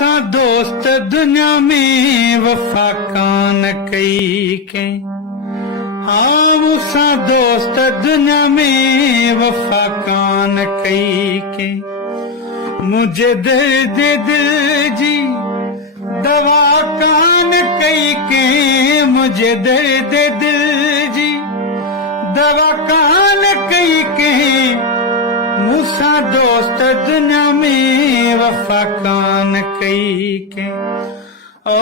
मूसा दोस्त दुनिया में वफा कान कई के। हाँ मूसा दोस्त दुनिया में वफा कान कई के। मुझे दर्द दिल जी दवा कान कई के। मुझे दर्द दिल जी दवा कान कई के। मूसा दोस्त दुनिया में वफा कान कई के। ओ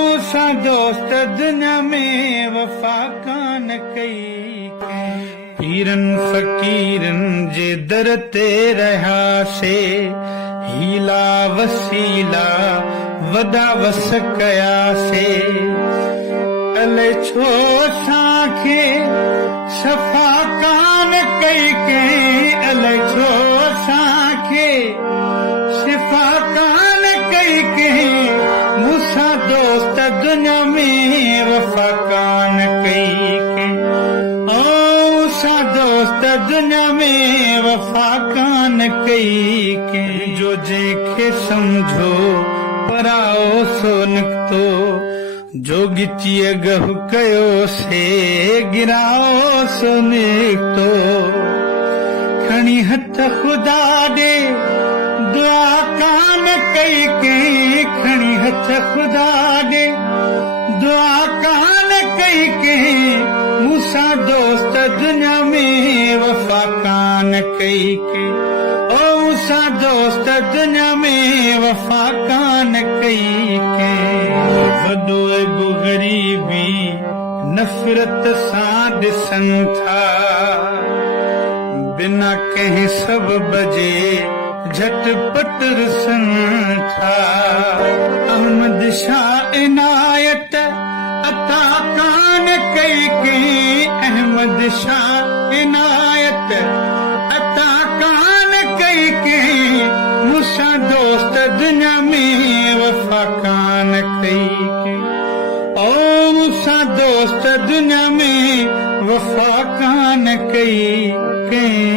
मूसा दोस्त दुनिया में वफा कान कई के। पीरन फकीरन जे दर ते रहा से हीला वसीला वदा वस कया से। अले छो साखे सफा कान कई के। अले छो साखे सफा कान कई के। मूसा दोस्त दुनिया में वफा कान कई के। ओ मूसा दोस्त दुनिया में वफा कान कई के। जो जेखे समझो पराओ सो निकतो। जो गिचिए गहु कयो से गिराओ सो निकतो। खणी हथ खुदा दे दुआ कान कई के। खणी हथ खुदा दे दुआ कान कई के। मूसा दोस्त दुनिया में वफा कान कई के। ओ मूसा दोस्त दुनिया में वफा कान कई के। वडो एगो गरीबी नफरत सां ॾिसन था। बिना कंहिं सबब जे झटपट रुसन था। अहमद शाह इनायत अता कान कई के। अहमद शाह इनायत अता कान कई के। मूसा दोस्त दुनिया में वफा कान कई के। ओ मूसा दोस्त दुनिया में वफा कान कई के।